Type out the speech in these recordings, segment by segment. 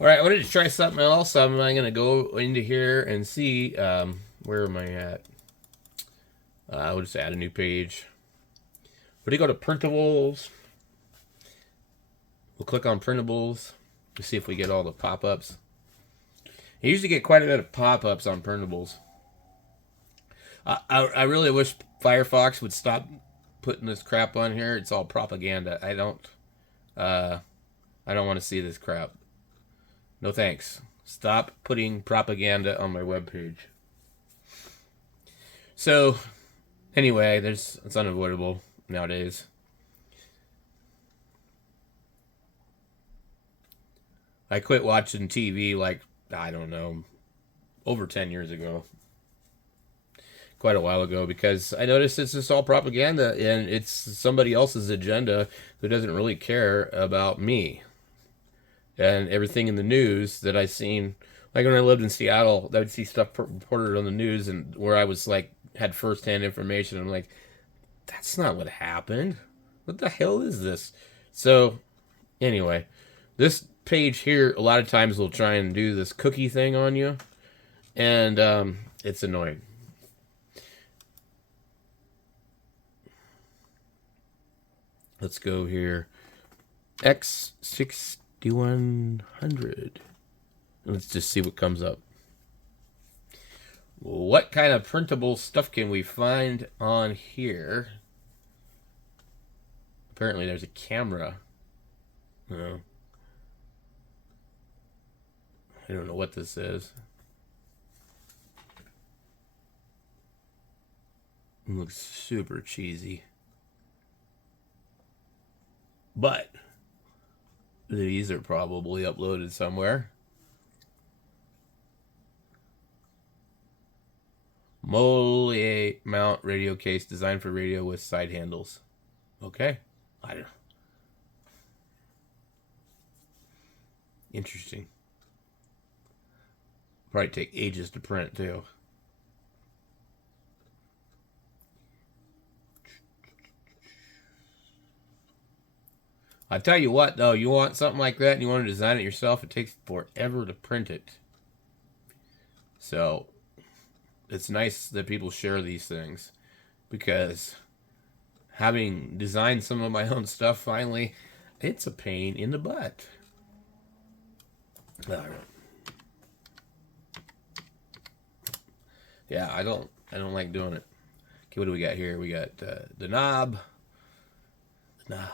All right, I wanted to try something else. I'm going to go into here and see where am I at. I'll just add a new page. We're going to go to printables. We'll click on printables to see if we get all the pop-ups. I usually get quite a bit of pop-ups on printables. I really wish Firefox would stop putting this crap on here. It's all propaganda. I don't want to see this crap. No thanks. Stop putting propaganda on my webpage. So, anyway, it's unavoidable nowadays. I quit watching TV like, I don't know, over 10 years ago. Quite a while ago, because I noticed it's just all propaganda and it's somebody else's agenda who doesn't really care about me. And everything in the news that I seen, like when I lived in Seattle, I would see stuff reported on the news and where I was like, had firsthand information. I'm like, that's not what happened. What the hell is this? So, anyway, this page here, a lot of times will try and do this cookie thing on you. And it's annoying. Let's go here. X6100. Let's just see what comes up. What kind of printable stuff can we find on here? Apparently there's a camera. No. I don't know what this is. It looks super cheesy. But these are probably uploaded somewhere. Mole mount radio case designed for radio with side handles. Okay. I don't know. Interesting. Probably take ages to print too. I tell you what, though, you want something like that and you want to design it yourself, it takes forever to print it. So, it's nice that people share these things, because having designed some of my own stuff finally, it's a pain in the butt. All right. Yeah, I don't like doing it. Okay, what do we got here? We got the knob. The knob.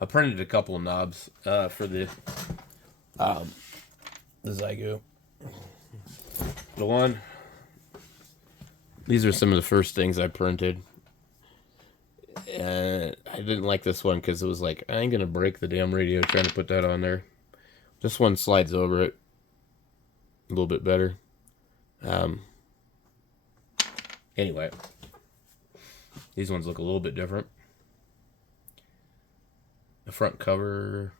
I printed a couple of knobs for the xiegu. The one. These are some of the first things I printed. And I didn't like this one because it was like, I ain't gonna break the damn radio trying to put that on there. This one slides over it a little bit better. Anyway, these ones look a little bit different. The front cover.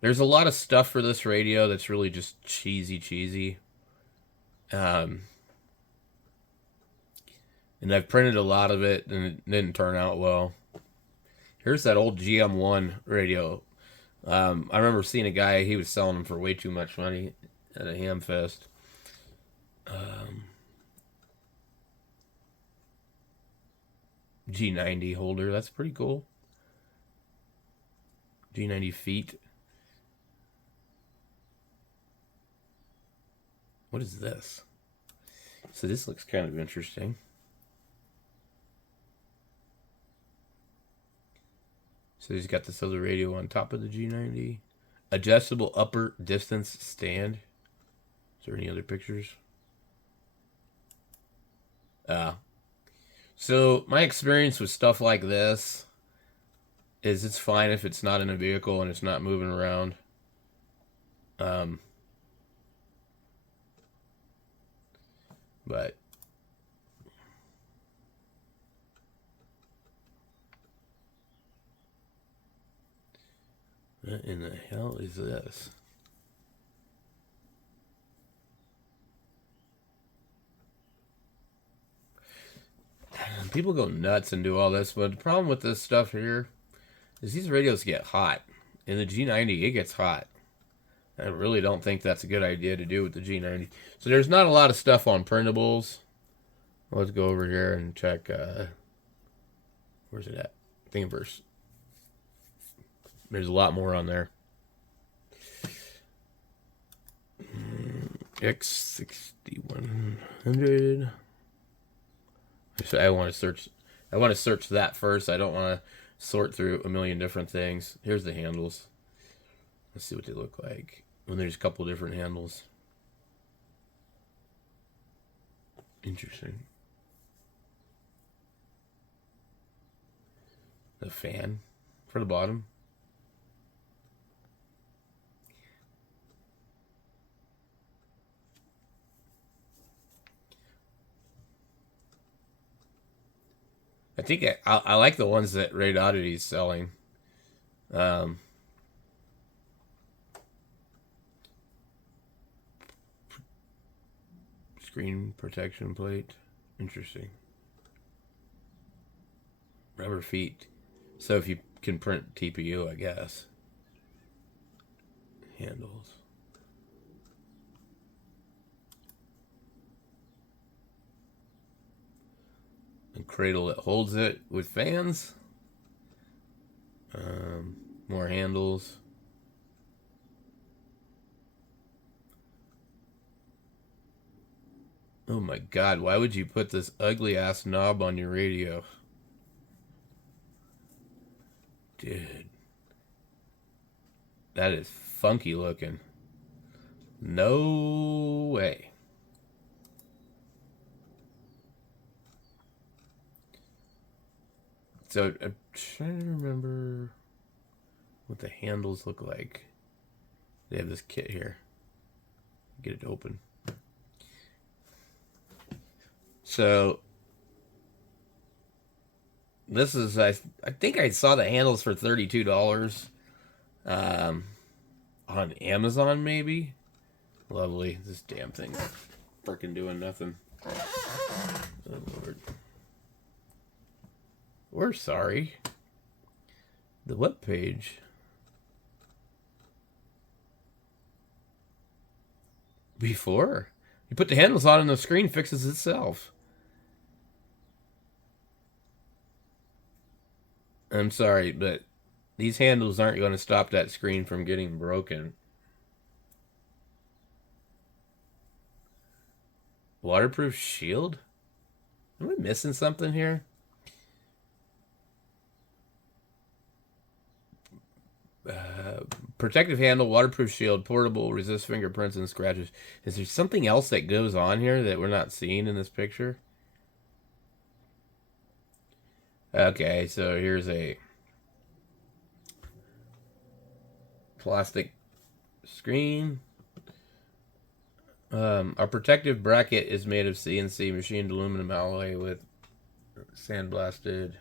There's a lot of stuff for this radio that's really just cheesy. And I've printed a lot of it and it didn't turn out well. Here's that old GM1 radio. I remember seeing a guy, he was selling them for way too much money at a ham fest. G90 holder, that's pretty cool. G90 feet. What is this? So this looks kind of interesting. So he's got this other radio on top of the G90. Adjustable upper distance stand. Is there any other pictures? So my experience with stuff like this is it's fine if it's not in a vehicle and it's not moving around. But what in the hell is this? People go nuts and do all this, but the problem with this stuff here is these radios get hot. In the G90, it gets hot. I really don't think that's a good idea to do with the G90. So there's not a lot of stuff on printables. Let's go over here and check. Where's it at? Thingiverse. There's a lot more on there. X6100. I want to search. I want to search that first. I don't want to sort through a million different things. Here's the handles. Let's see what they look like when there's a couple different handles. Interesting. The fan for the bottom. I think I like the ones that Raid Oddity's selling. Screen protection plate. Interesting. Rubber feet. So if you can print TPU, I guess. Handles. And cradle that holds it with fans. More handles. Oh my god, why would you put this ugly ass knob on your radio? Dude. That is funky looking. No way. So I'm trying to remember what the handles look like. They have this kit here. Get it open. So this is I think I saw the handles for $32 on Amazon maybe. Lovely. This damn thing's freaking doing nothing. Oh Lord. We're sorry. The web page. Before you put the handles on and the screen fixes itself. I'm sorry, but these handles aren't going to stop that screen from getting broken. Waterproof shield? Am I missing something here? Protective handle, waterproof shield, portable, resist fingerprints and scratches. Is there something else that goes on here that we're not seeing in this picture? Okay, so here's a plastic screen. Our protective bracket is made of CNC machined aluminum alloy with sandblasted.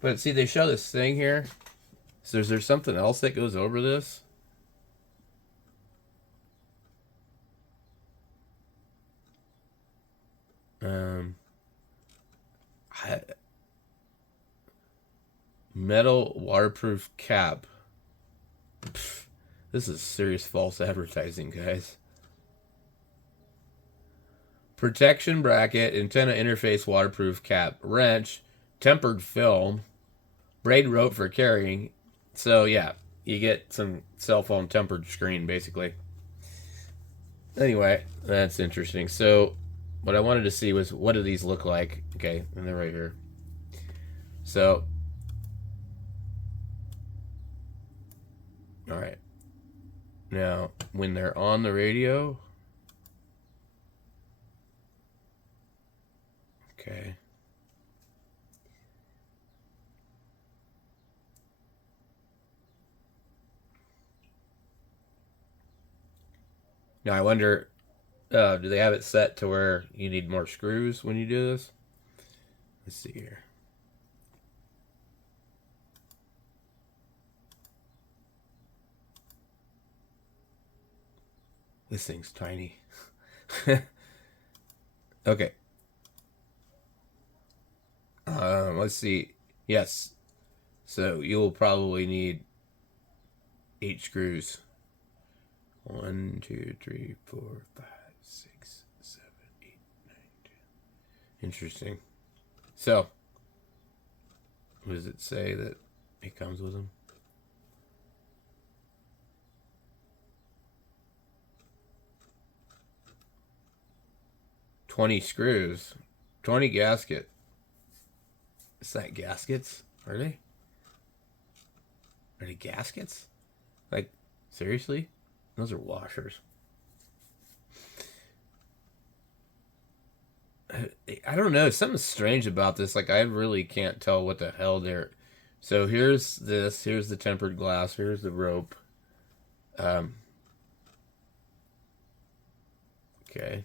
But see, they show this thing here. So is there something else that goes over this? Metal waterproof cap. Pfft, this is serious false advertising, guys. Protection bracket, antenna interface waterproof cap, wrench, tempered film, braid rope for carrying. So yeah, you get some cell phone tempered screen basically. Anyway, that's interesting. So what I wanted to see was what do these look like? Okay, and they're right here. So all right. Now, when they're on the radio, okay. Now I wonder, do they have it set to where you need more screws when you do this? Let's see here. This thing's tiny. Okay. Let's see. Yes. So you'll probably need 8 screws. 1, 2, 3, 4, 5, 6, 7, 8, 9, 10. Interesting. So, what does it say that it comes with them? "20 screws, 20 gasket." Is that gaskets? Are they? Are they gaskets? Like, seriously? Those are washers. I don't know. Something strange about this. Like, I really can't tell what the hell they're. So here's this. Here's the tempered glass. Here's the rope. Okay.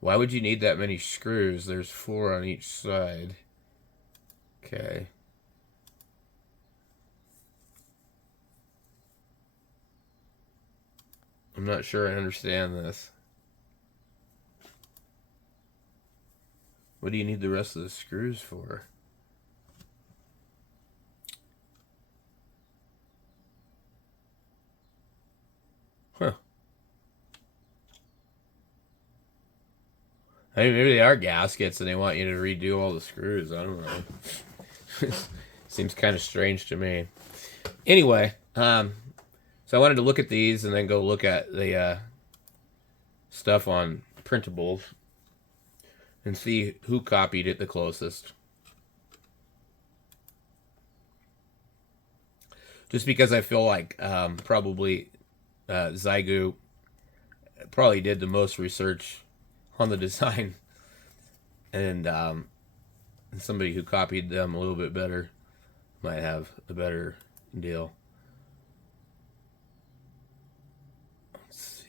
Why would you need that many screws? There's 4 on each side. Okay. I'm not sure I understand this. What do you need the rest of the screws for? Huh. I mean, maybe they are gaskets and they want you to redo all the screws. I don't know. Seems kind of strange to me. Anyway, so I wanted to look at these and then go look at the stuff on printables and see who copied it the closest. Just because I feel like probably xiegu probably did the most research on the design, and somebody who copied them a little bit better might have a better deal. Let's see.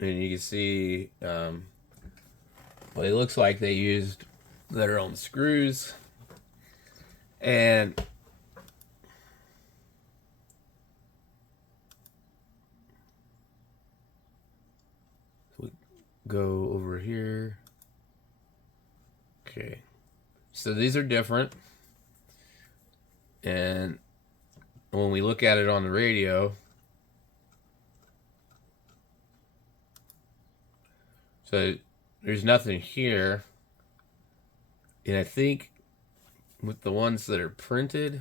And you can see what it looks like they used their own screws. And we go over here. Okay. So these are different. And when we look at it on the radio, so there's nothing here. And I think with the ones that are printed,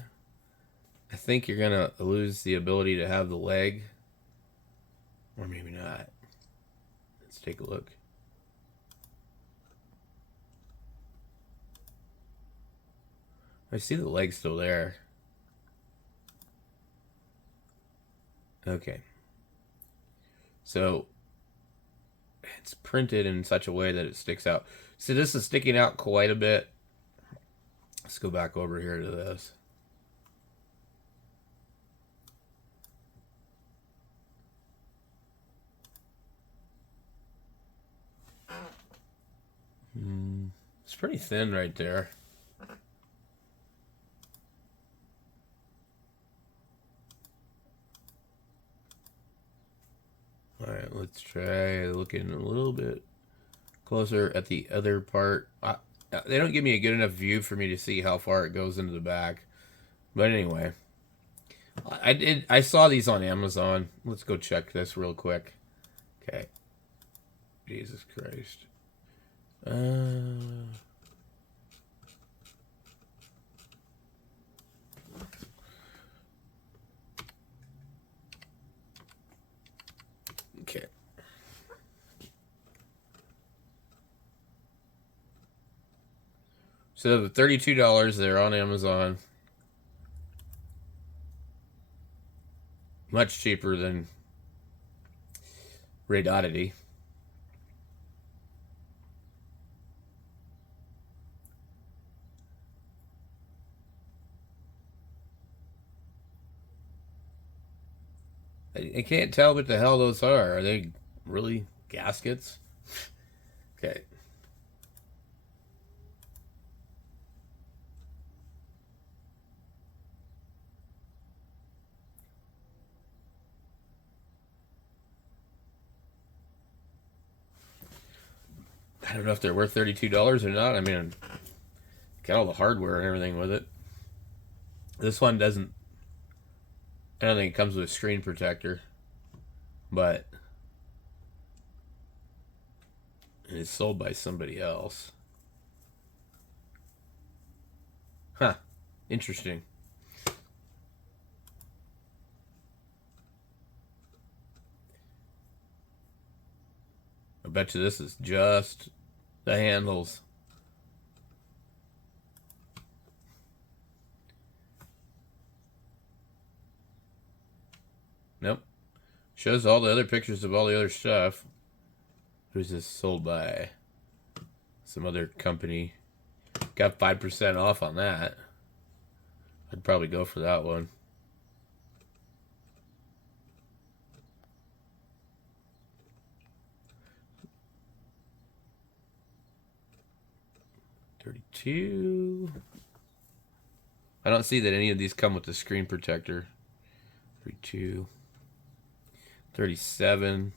I think you're going to lose the ability to have the leg. Or maybe not. Let's take a look. I see the leg still there. Okay. So it's printed in such a way that it sticks out. So this is sticking out quite a bit. Let's go back over here to this. It's pretty thin right there. Alright, let's try looking a little bit closer at the other part. They don't give me a good enough view for me to see how far it goes into the back. But anyway, I saw these on Amazon. Let's go check this real quick. Okay. Jesus Christ. Okay. So the $32 there on Amazon. Much cheaper than Raidodity. I can't tell what the hell those are. Are they really gaskets? Okay. I don't know if they're worth $32 or not. I mean, got all the hardware and everything with it. This one doesn't. I don't think it comes with a screen protector, but it's sold by somebody else. Huh. Interesting. I bet you this is just the handles. Nope. Shows all the other pictures of all the other stuff. Who's this sold by? Some other company. Got 5% off on that. I'd probably go for that one. $32. I don't see that any of these come with the screen protector. 32. 37.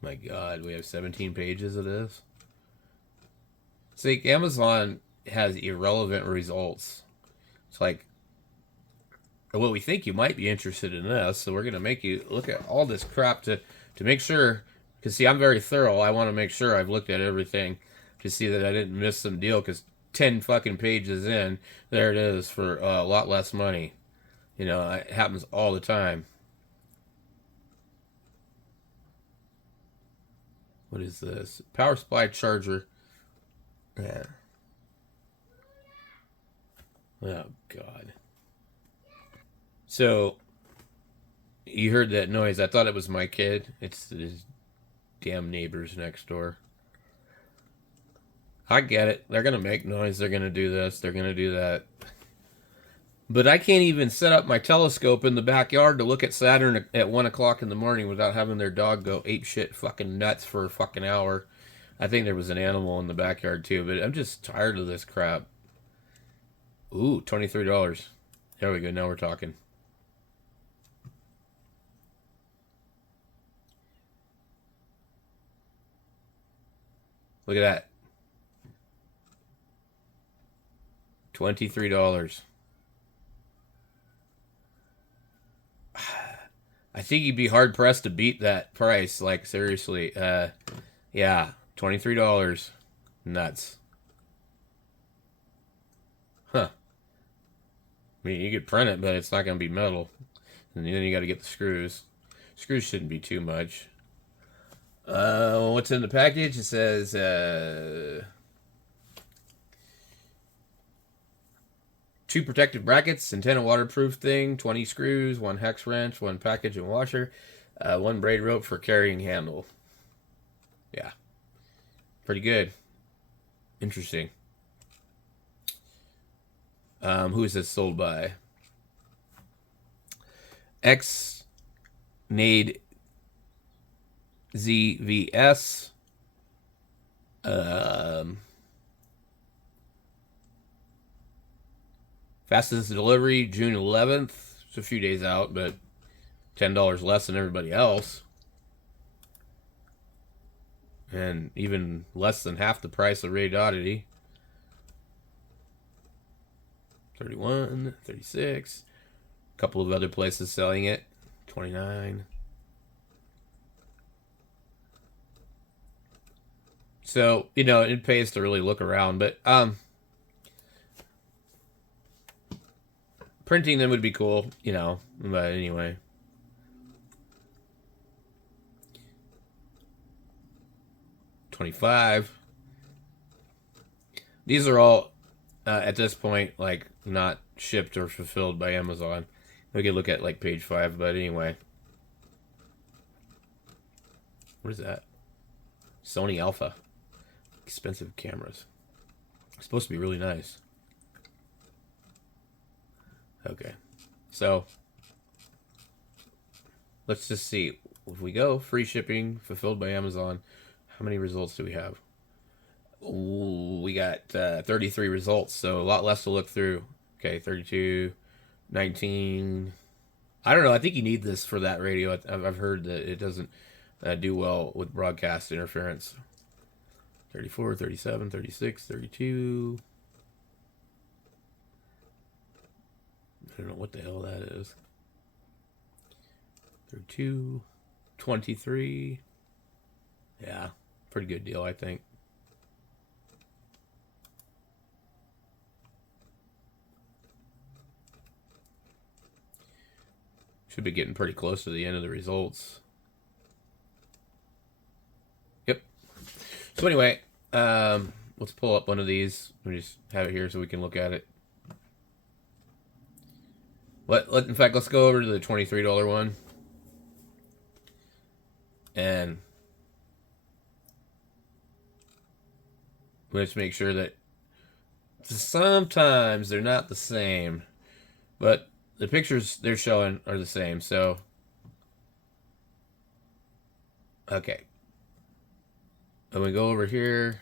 My God, we have 17 pages of this. See, Amazon has irrelevant results. It's like, well, we think you might be interested in this, so we're going to make you look at all this crap to make sure, because see, I'm very thorough. I want to make sure I've looked at everything to see that I didn't miss some deal, because 10 fucking pages in, there it is for a lot less money. You know, it happens all the time. What is this? Power supply charger. Yeah. Oh, God. So, you heard that noise. I thought it was my kid. It's his damn neighbors next door. I get it. They're going to make noise. They're going to do this. They're going to do that. But I can't even set up my telescope in the backyard to look at Saturn at 1 o'clock in the morning without having their dog go ape shit fucking nuts for a fucking hour. I think there was an animal in the backyard too, but I'm just tired of this crap. Ooh, $23. There we go. Now we're talking. Look at that. $23. I think you'd be hard pressed to beat that price. Like, seriously. Yeah, $23. Nuts. Huh. I mean, you could print it, but it's not going to be metal. And then you got to get the screws. Screws shouldn't be too much. What's in the package? It says, 2 protective brackets, antenna waterproof thing, 20 screws, 1 hex wrench, 1 package and washer, 1 braid rope for carrying handle. Yeah. Pretty good. Interesting. Who is this sold by? Nade ZVS. Fastest delivery, June 11th. It's a few days out, but $10 less than everybody else. And even less than half the price of Raid Oddity. 31, 36. A couple of other places selling it. 29. So, you know, it pays to really look around, but printing them would be cool, you know, but anyway. $25. These are all at this point like not shipped or fulfilled by Amazon. We could look at like page 5, but anyway. What is that? Sony Alpha. Expensive cameras. It's supposed to be really nice. Okay. So let's just see. If we go free shipping, fulfilled by Amazon, how many results do we have? Ooh, we got 33 results, so a lot less to look through. Okay, 32, 19. I don't know. I think you need this for that radio. I've heard that it doesn't do well with broadcast interference. 34, 37, 36, 32. I don't know what the hell that is. 32, 23. Yeah, pretty good deal, I think. Should be getting pretty close to the end of the results. Yep. So anyway, let's pull up one of these. We just have it here so we can look at it. In fact, let's go over to the $23 one. And let's make sure that sometimes they're not the same. But the pictures they're showing are the same, so... Okay. And we go over here.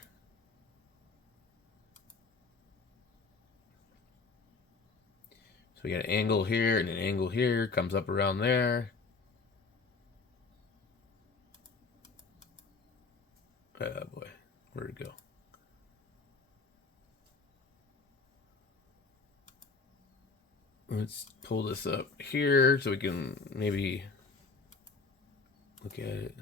So we got an angle here and an angle here. Comes up around there. Oh boy, where'd it go? Let's pull this up here so we can maybe look at it.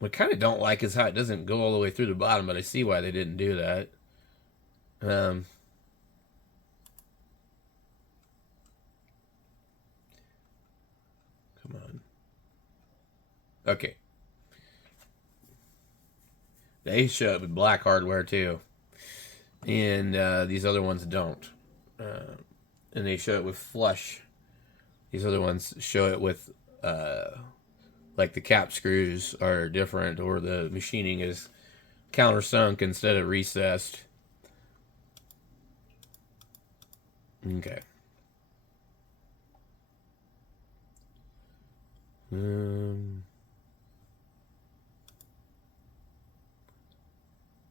What I kind of don't like is how it doesn't go all the way through the bottom, but I see why they didn't do that. Come on. Okay. They show it with black hardware too. And these other ones don't. And they show it with flush. These other ones show it with, like the cap screws are different, or the machining is countersunk instead of recessed. Okay.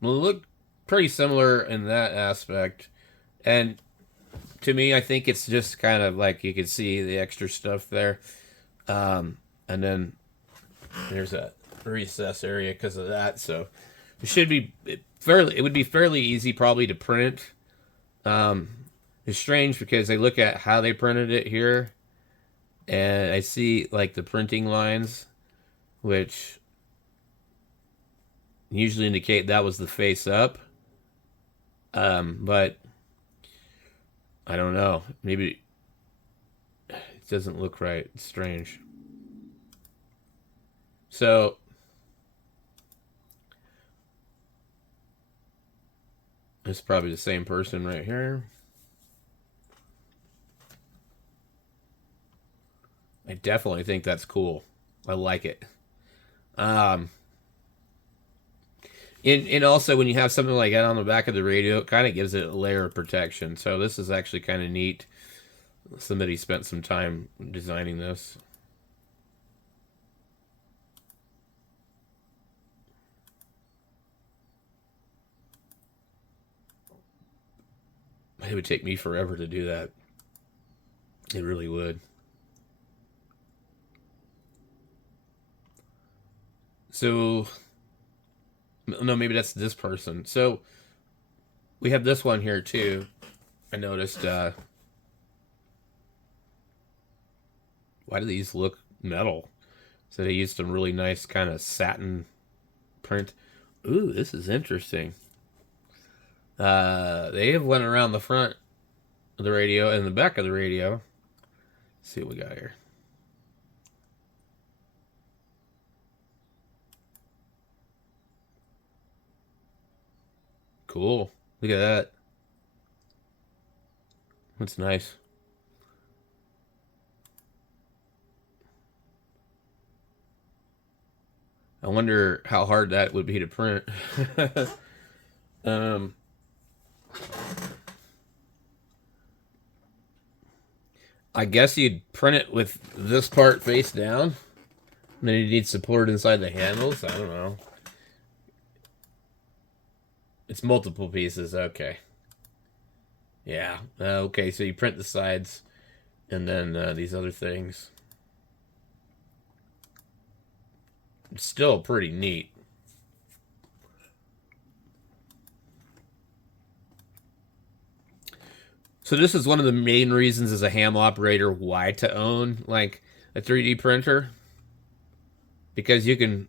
Well, look pretty similar in that aspect, and to me I think it's just kind of like you can see the extra stuff there, and then there's a recess area because of that, so it should be it would be fairly easy probably to print. It's strange because I look at how they printed it here and I see like the printing lines, which usually indicate that was the face up. But I don't know. Maybe it doesn't look right. It's strange. So it's probably the same person right here. I definitely think that's cool. I like it. And also when you have something like that on the back of the radio, it kind of gives it a layer of protection. So this is actually kind of neat. Somebody spent some time designing this. It would take me forever to do that. It really would. So, no, maybe that's this person. So, we have this one here too. I noticed, why do these look metal? So they used some really nice kind of satin print. Ooh, this is interesting. They have went around the front of the radio and the back of the radio. Let's see what we got here. Cool. Look at that. That's nice. I wonder how hard that would be to print. I guess you'd print it with this part face down. And then you need support inside the handles. I don't know. It's multiple pieces. Okay. Yeah. Okay, so you print the sides and then these other things. It's still pretty neat. So this is one of the main reasons as a ham operator why to own like a 3D printer, because you can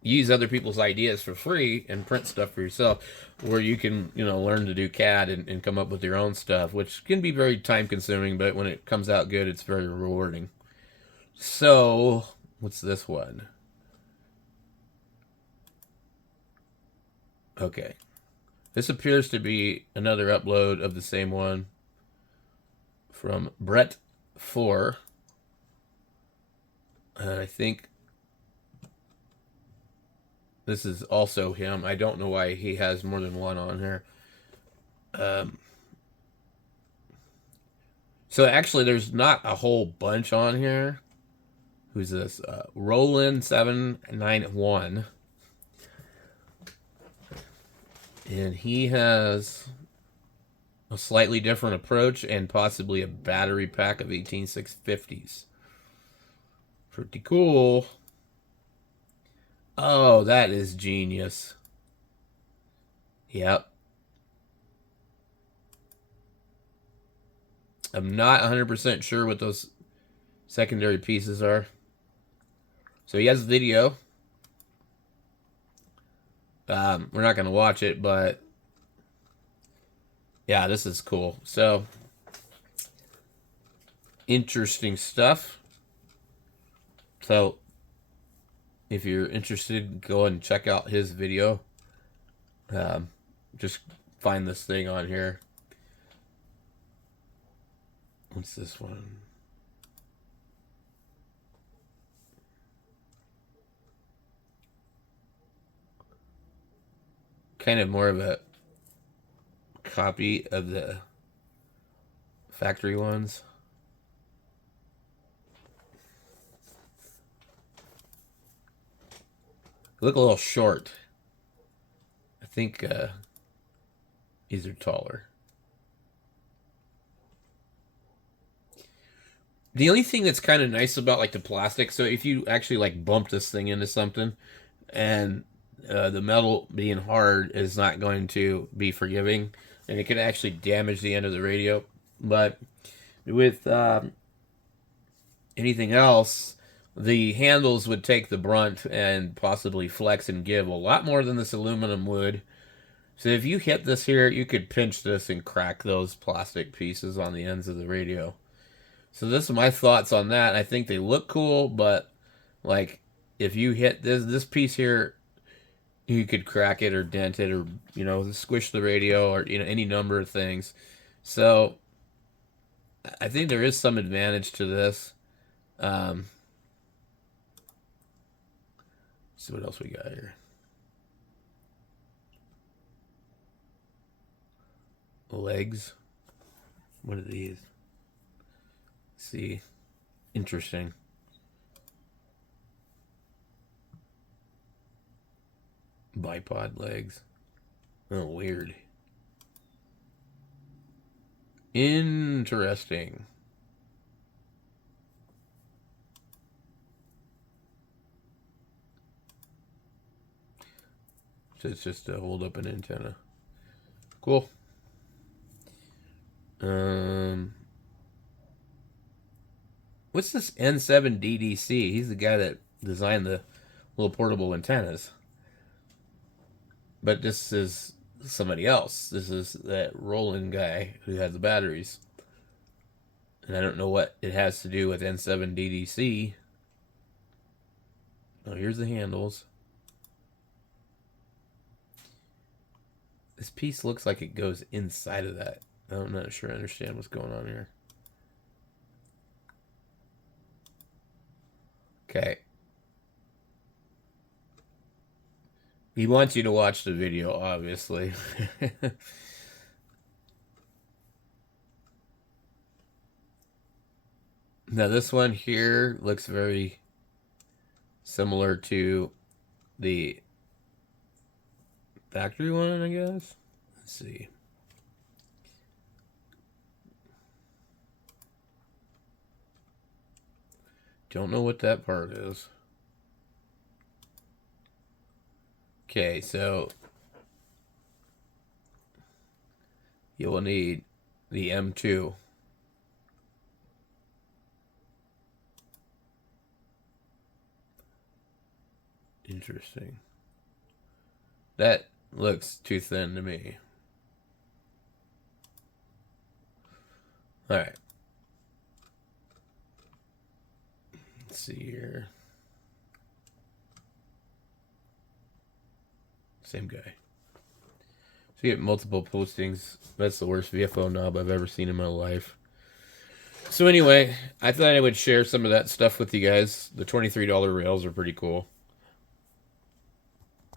use other people's ideas for free and print stuff for yourself, where you can, learn to do CAD and come up with your own stuff, which can be very time consuming, but when it comes out good, it's very rewarding. So, what's this one? Okay. This appears to be another upload of the same one from Brett 4. I think this is also him. I don't know why he has more than one on here. Um, so actually, there's not a whole bunch on here. Who's this? Roland 791, and he has a slightly different approach and possibly a battery pack of 18650s. Pretty cool. Oh, that is genius. Yep. I'm not 100% sure what those secondary pieces are. So he has video. We're not going to watch it, but yeah, this is cool. So, interesting stuff. So, if you're interested, go and check out his video. Just find this thing on here. What's this one? Kind of more of a copy of the factory ones. Look a little short. I think these are taller. The only thing that's kind of nice about like the plastic, so if you actually like bump this thing into something, and the metal being hard is not going to be forgiving, and it can actually damage the end of the radio. But with anything else, the handles would take the brunt and possibly flex and give a lot more than this aluminum would. So if you hit this here, you could pinch this and crack those plastic pieces on the ends of the radio. So this is my thoughts on that. I think they look cool, but like if you hit this piece here, you could crack it or dent it or squish the radio or any number of things. So I think there is some advantage to this. Let's see what else we got here. Legs. What are these? Let's see. Interesting. Bipod legs. Oh, weird. Interesting. So it's just to hold up an antenna. Cool. What's this N7DDC? He's the guy that designed the little portable antennas. But this is somebody else. This is that Roland guy who has the batteries. And I don't know what it has to do with N7DDC. Oh, here's the handles. This piece looks like it goes inside of that. I'm not sure I understand what's going on here. Okay. He wants you to watch the video, obviously. Now this one here looks very similar to the factory one, I guess. Let's see. Don't know what that part is. Okay, so you will need the M2. Interesting. That looks too thin to me. Alright. Let's see here. Same guy. So you get multiple postings. That's the worst VFO knob I've ever seen in my life. So anyway, I thought I would share some of that stuff with you guys. The $23 rails are pretty cool.